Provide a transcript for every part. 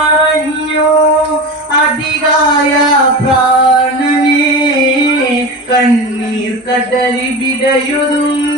മറഞ്ഞു അധികായ പ്രാണനെ കണ്ണീർ കടലി വിടയൊതുങ്ങി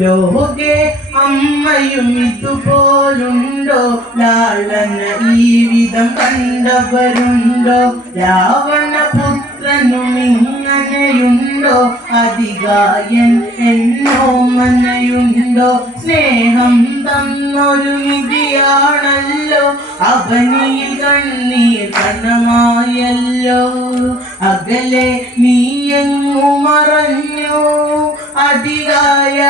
ലോകെ അമ്മയും ഇതുപോലുണ്ടോ? ലാളന ഈ വിധം കണ്ടവരുണ്ടോ? രാവണ പുത്രനും ഇങ്ങനെയുണ്ടോ അധികായൻ എന്നോ മനയുണ്ടോ? സ്നേഹം തന്നൊരു നിധിയാണല്ലോ. അവനിൽ കണ്ണീർ കണമായല്ലോ അകലെ നീയെങ്ങു മറഞ്ഞു? അധികായ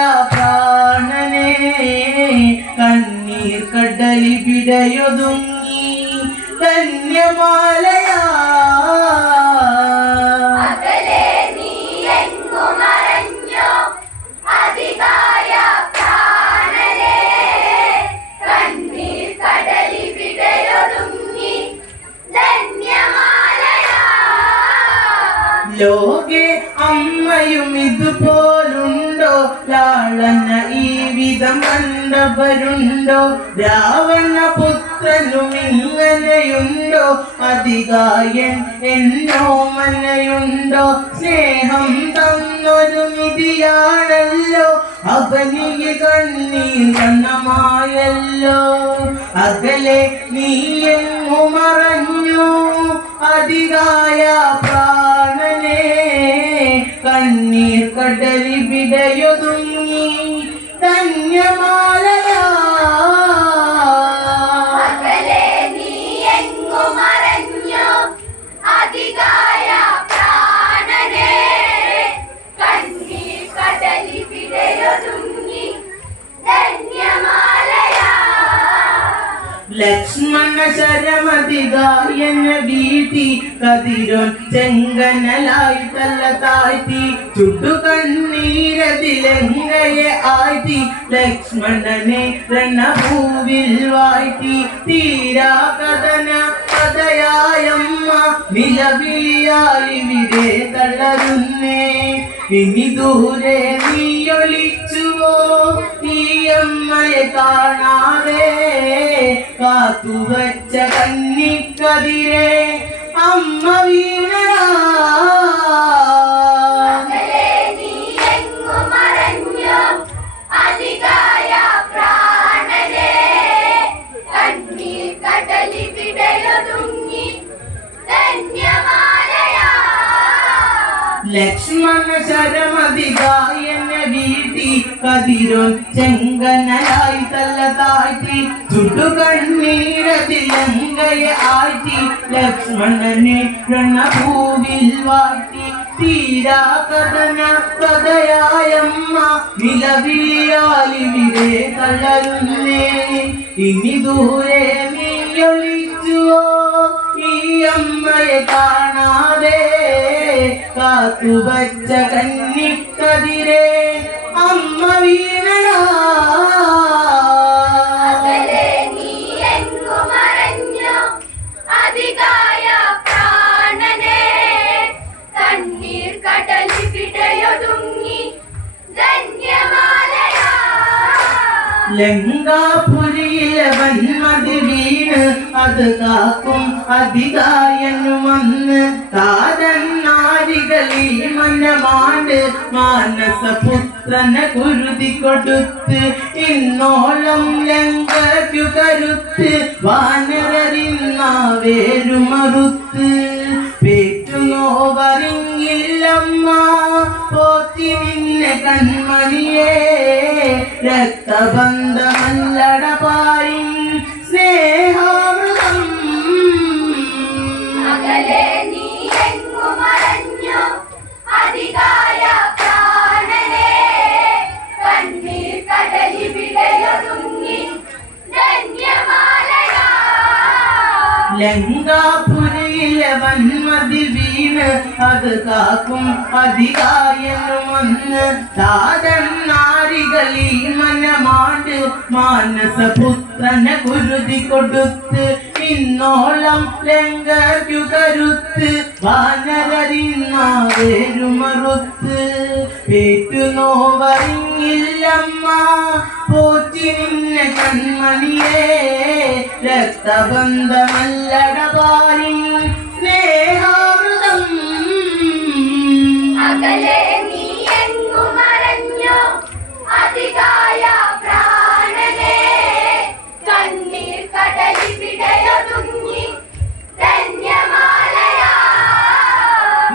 വിടയൊതുങ്ങി ധന്യമാലയാ. ലോകെ അമ്മയും ഇതുപോലുണ്ടോ? ലാളന ഈ വിധം കണ്ടവരുണ്ടോ? രാവണ പുത്രനും ഇങ്ങനെയുണ്ടോ എന്നോ മനയുണ്ടോ സ്നേഹം തന്നൊരു മിതിയാണല്ലോ അവനിൽ കണ്ണീർ കണ്ണമായല്ലോ. അകലെ നീ എങ്ങു മറഞ്ഞു അധികായ പ്രാണനെ ലക്ഷ്മണ ശരമതികായന വീട്ടി കതിരോൻ ചെങ്കനലായി തല്ല താഴ്ത്തി. ചുടുകണ്ണീരതിലെങ്ങയെ ആഴ്ത്തി. ലക്ഷ്മണനെ രണഭൂവിൽ വാഴ്ത്തി. തീരാ കഥന കഥയായമ്മ നിലവിളിയായി വിരേ തളരുന്നേ. ഇനി ദൂരെ നീയൊളിച്ചുവോ? ഈ അമ്മയെ കാണാതെ കാത്തുവച്ച കന്നിക്കതിരെ അമ്മ ധന്യമാലയാ. ലക്ഷ്മണ ശരമതികായന വീട്ടി കതിരോൻ ചെങ്കനലായി തല്ല താഴ്ത്തി ചുടുകണ്ണീരതിലങ്കയെ ആഴ്ത്തി ലക്ഷ്മണനെ രണഭൂവിൽ വാഴ്ത്തി. തീരാ കഥന കഥയായമ്മ നിലവിയാലിവിടെ തളരുന്നേ. ഇനി ദൂരെ നീയൊളിച്ചുവോ? ഈ അമ്മയെ കാണാതെ കാത്തുവച്ച കന്നിക്കതിരെ. അമ്മ ധന്യമാലയാ. ലങ്കാപുരിയിലെ വന്മതി വീണ് അത് കാക്കും അധികായനു വന്ന് താരനാരികളീ മനമാണ്ട് മാനസപുത്രനെ കുരുതി കൊടുത്ത് ഇന്നോളം ലങ്കയ്ക്കു കരുത്ത് വാനരറിന്ന വേരുമറുത്ത് പേറ്റുനോവറിങ്ങില്ലമ്മ പോറ്റി നിന്നെ കൺമണിയേ രക്തബന്ധമല്ലടപായും ലങ്കാപുരിയിലെ വന്മതി വീണ് അത് കാക്കും അധികായനും വന്ന് താതൻ നാരികളീ മനമാണ്ട് മാനസപുത്രനെ കുരുതി കൊടുത്ത് ഇന്നോളം ലങ്കു കരുത്ത് വാനരറിയുന്നേരുമറുത്ത് പേറ്റുനോവറിഞ്ഞില്ലമ്മ പോറ്റി നിന്നെ കൺമണിയേ രക്തബന്ധമല്ലടപാരി സ്നേഹാമൃതം. അകലെ നീ എങ്ങു മറഞ്ഞു? അതികായ പ്രാണനെ കണ്ണീർ ധന്യമാലയാ.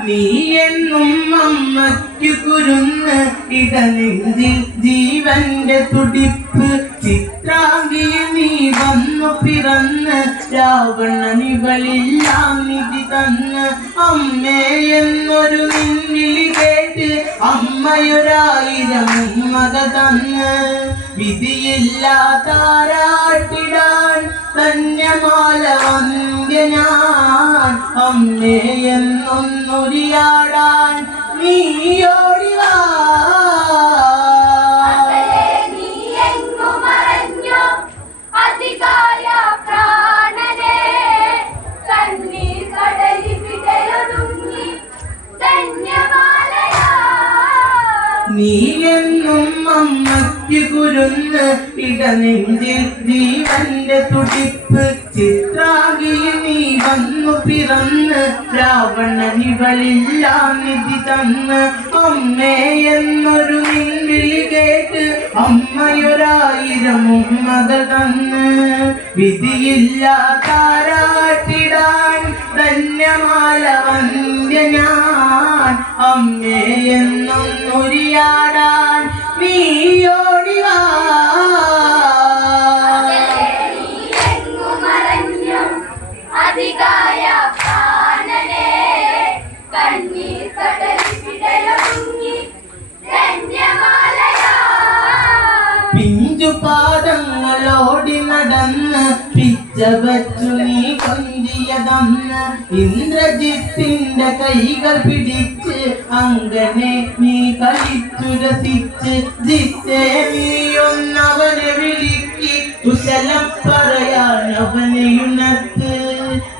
നീ എന്നും അമ്മയ്ക്കു കുരുന്ന് ഇടനെഞ്ചിൽ ജീവന്റെ തുടിപ്പ് പിറന്ന് രാവണനിവളില്ലാം നിധി തന്ന്. അമ്മേ എന്നൊരു നിന്നിലി കേട്ട് അമ്മയൊരായിരം ഉമ്മക തന്ന്. വിധിയില്ലാതാരാട്ടിടാൻ ധന്യമാല വന്ദ്യനാൻ അമ്മേ എന്നൊന്നൊരിയാടാൻ കുരുന്ന് ഇടനെഞ്ചിൽ ജീവന്റെ തുടിപ്പ്. ചിത്രാകിയിൽ നീ വന്നു പിറന്ന് രാവണനിവളില്ലാം നിധി തന്ന്. അമ്മേ എന്നൊരു നിൻവിളി കേട്ട് അമ്മയൊരായിരം ഉമ്മകൾ തന്ന്. വിധിയില്ലാതാരാട്ടിടാൻ ധന്യമാല വന്ദ്യ ഞാൻ അമ്മേ എന്നൊന്നൊരിയാടാൻ കണ്ണീർ പാദങ്ങളോടി നടന്ന് പിച്ചവച്ചു നീ കൊഞ്ചിയതന്ന് ഇന്ദ്രജിത്തിന്റെ കൈകൾ പിടിച്ച് അങ്ങനെ നീ കളിച്ചു രസിച്ച്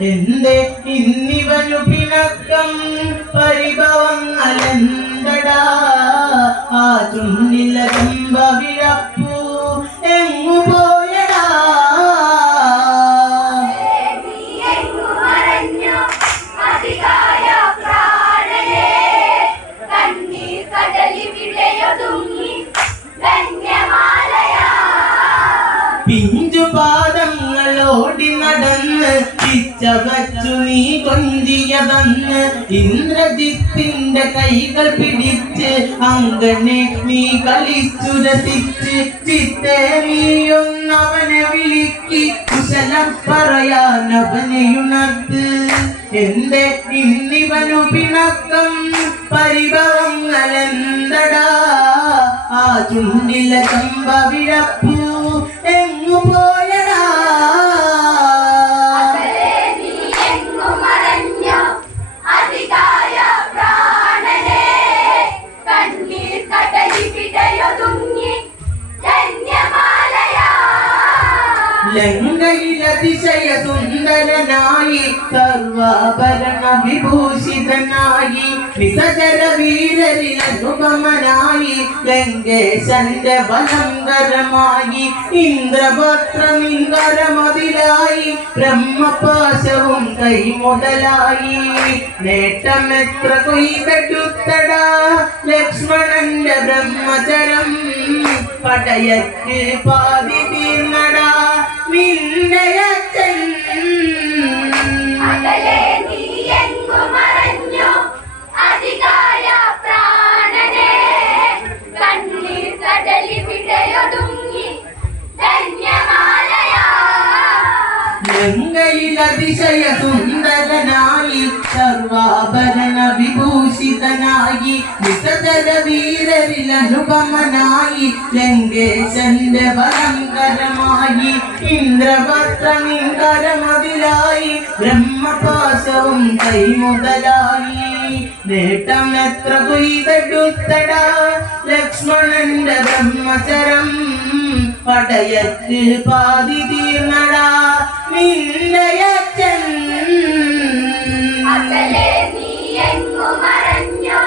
എന്റെ ഇന്നിവനു പിണക്കം പരിഭവങ്ങളെന്തടാ ആ ചുണ്ടില കമ്പ വിഴപ്പൂ എങ്ങു പോയടാ പിഞ്ചു എങ്ങു പിച്ച വച്ചു നീ കൊഞ്ചിയതന്ന് ഇന്ദ്രജിത്തിന്റെ കൈകൾ പിടിച്ച് അങ്ങനെ നീ കളിച്ചു രസിച്ച് ചിത്തെ നീയൊന്നവനെ വിളിക്ക് കുശലം പറയാൻ അവനെയുണർത്ത് എന്റെ ഇന്നിവനു പിണക്കം പരിഭവങ്ങളെന്തടാ? ആ ചുണ്ടില ചമ്പ വിഴപ്പൂ സുന്ദരനായി സർവാഭരണ വിഭൂഷിതനായി വിസജര വീരരിൽ അനുപമനായി ലങ്കേശന്റെ ബലങ്കരമായി ഇന്ദ്രപത്രമിങ്കരമതിലായി ബ്രഹ്മപാശവും കൈമുതലായി. നേട്ടമെത്ര കൊയ്തെടുത്തടാ ലക്ഷ്മണന്റെ ബ്രഹ്മചരം പടയക്ക് പാതി തീർന്നടാ നിന്റെ ലങ്കയിലതിശയ സുന്ദരനായി സർവാഭരണ വിഭൂഷിതനായി വിസജര വീരരിൽ അനുപമനായി ലങ്കേശന്റെ ബലങ്കരമായി ഇന്ദ്രപത്രമിങ്കരമതിലായി ബ്രഹ്മപാശവും കൈമുതലായി. നേട്ടം എത്ര കൊയ്തെടുത്തടാ ലക്ഷ്മണന്റെ ബ്രഹ്മചരം. പടയത്ത് പാതി തീർന്നടാ നിന്റയച്ചൻ അകലെ നീ എങ്ങു മറഞ്ഞു?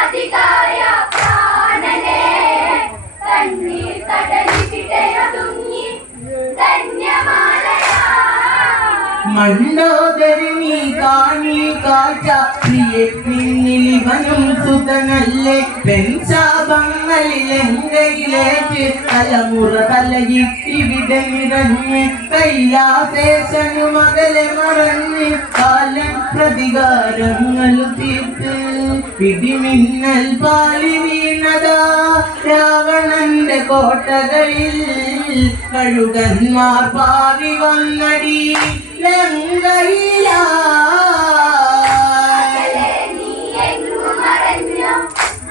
അധികായ പ്രാണനെ. കണ്ണീർ കടലി വിടയൊതുങ്ങി ധന്യമാലയാ. മണ്ടോദരി നീ കാണി കാഴ്ച. പ്രിയെ പിന്നിലിവനും സുതനല്ലേ. പെൻശാപങ്ങളിലെങ്കയിലേക്ക് കൈലാസേശനു മകളെ മറഞ്ഞ് കാലം പ്രതികാരങ്ങൾ തീർത്ത് പിടിമിന്നൽ പാലി വീണതാ രാവണന്റെ കോട്ടകളിൽ കഴുകന്മാർ പാറി വന്നടി ലങ്കയില.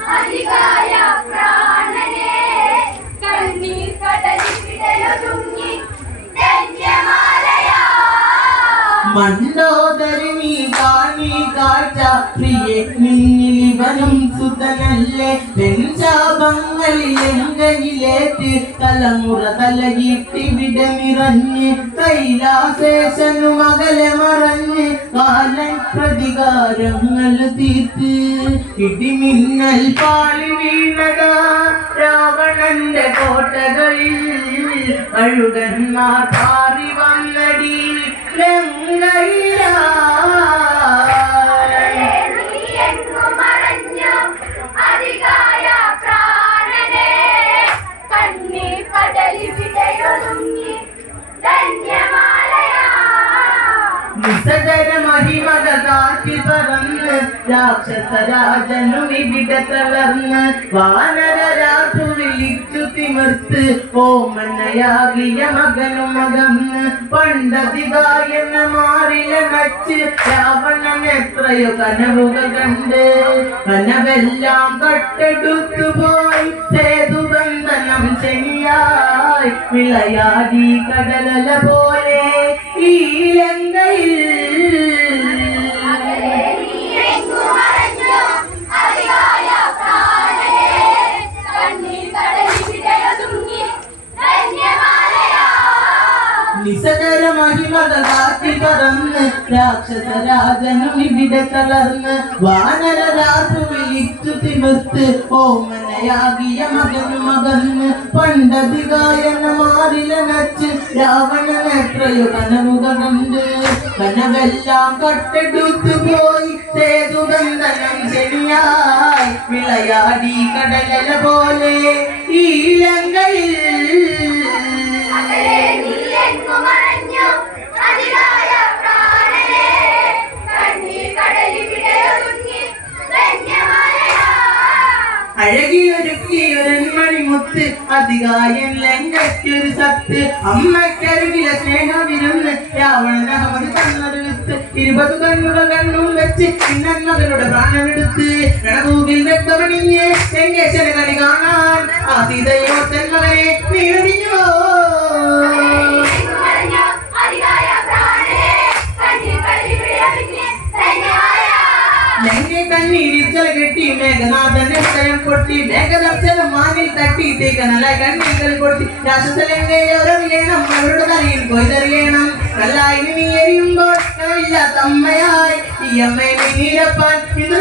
അകലെ മണ്ടോദരി നീ കാണി കാഴ്ച. പ്രിയെ നിന്നിലിവനും സുതനല്ലേ? പെൺശാപങ്ങളിലെങ്കയിലേറ്റ് തലമുറ തലകിട്ടി വിടനിറഞ്ഞ് കൈലാസേശനു മകളെ മറഞ്ഞ്. കാലൻ പ്രതികാരങ്ങൾ തീർത്ത്. ഇടിമിന്നൽ പാളി വീണതാ. രാവണന്റെ കോട്ടകളിൽ അഴുകന്മാർ പാറി വന്നടി. രാക്ഷസരാജനു വിവിധ തളർന്ന് വാനരരാത്തു വിളിച്ചു തിമിർത്ത് ഓമനയാകിയ മകനും മകന്ന് പണ്ടതികായെന്ന മാറിയ നച്ച് രാവണൻ എത്രയോ കനവുകൾ കണ്ട് കനവെല്ലാം കട്ടെടുത്തു പോയി. സേതുബന്ധനം ചെയ്യായി. വിളയാടി കടലല പോലെ ഈ ലങ്കയിൽ രാക്ഷസരാജനും ഇവിടെ തളർന്ന് വാനരരാത്രു വിളിച്ചു തിമിർത്ത് ഓമനയാകിയ മകനു മകന്ന് പണ്ടധികായന മാറില നച്ച് രാവണൻ എത്രയോ കനവുകൾ കണ്ട് കനവെല്ലാം കട്ടെടുത്തു പോയി സേതുബന്ധനം ശരിയായി വിളയാടി കടലല പോലെ ഈ ലങ്കയിൽ അധികായൻ ലങ്കയ്ക്കൊരു സത്ത്. അമ്മയ്ക്കരികിലെ സ്നേഹവിരുന്ന് രാവണൻ അഹമ്മദ് തന്നൊരു വിത്ത്. ഇരുപത് കണ്ണുകൾ കണ്ണും വെച്ച് ഇന്നൻ പ്രാണമെടുത്ത് രണഭൂമിൽ രക്തമണിഞ്ഞ് ലങ്കേശന കളി കാണാൻ ആ സീതയോ നീടിഞ്ഞോ കണ്ണീരിച്ചല കെട്ടി മേഘനാഥന്റെ ഹൃദയം പൊട്ടി മേഘദർശനം മാനിൽ തട്ടി തേക്കനല കണ്ണീകൾ പൊട്ടി രാക്ഷസലങ്കയോരറിയണം അവരുടെ തലയിൽ കൊയ്തെറിയണം. കല്ലായി നീ എറിയുമ്പോൾ ഇല്ലാത്ത അമ്മയായി. ഈ അമ്മയെ നീരപ്പാൻ ഇത്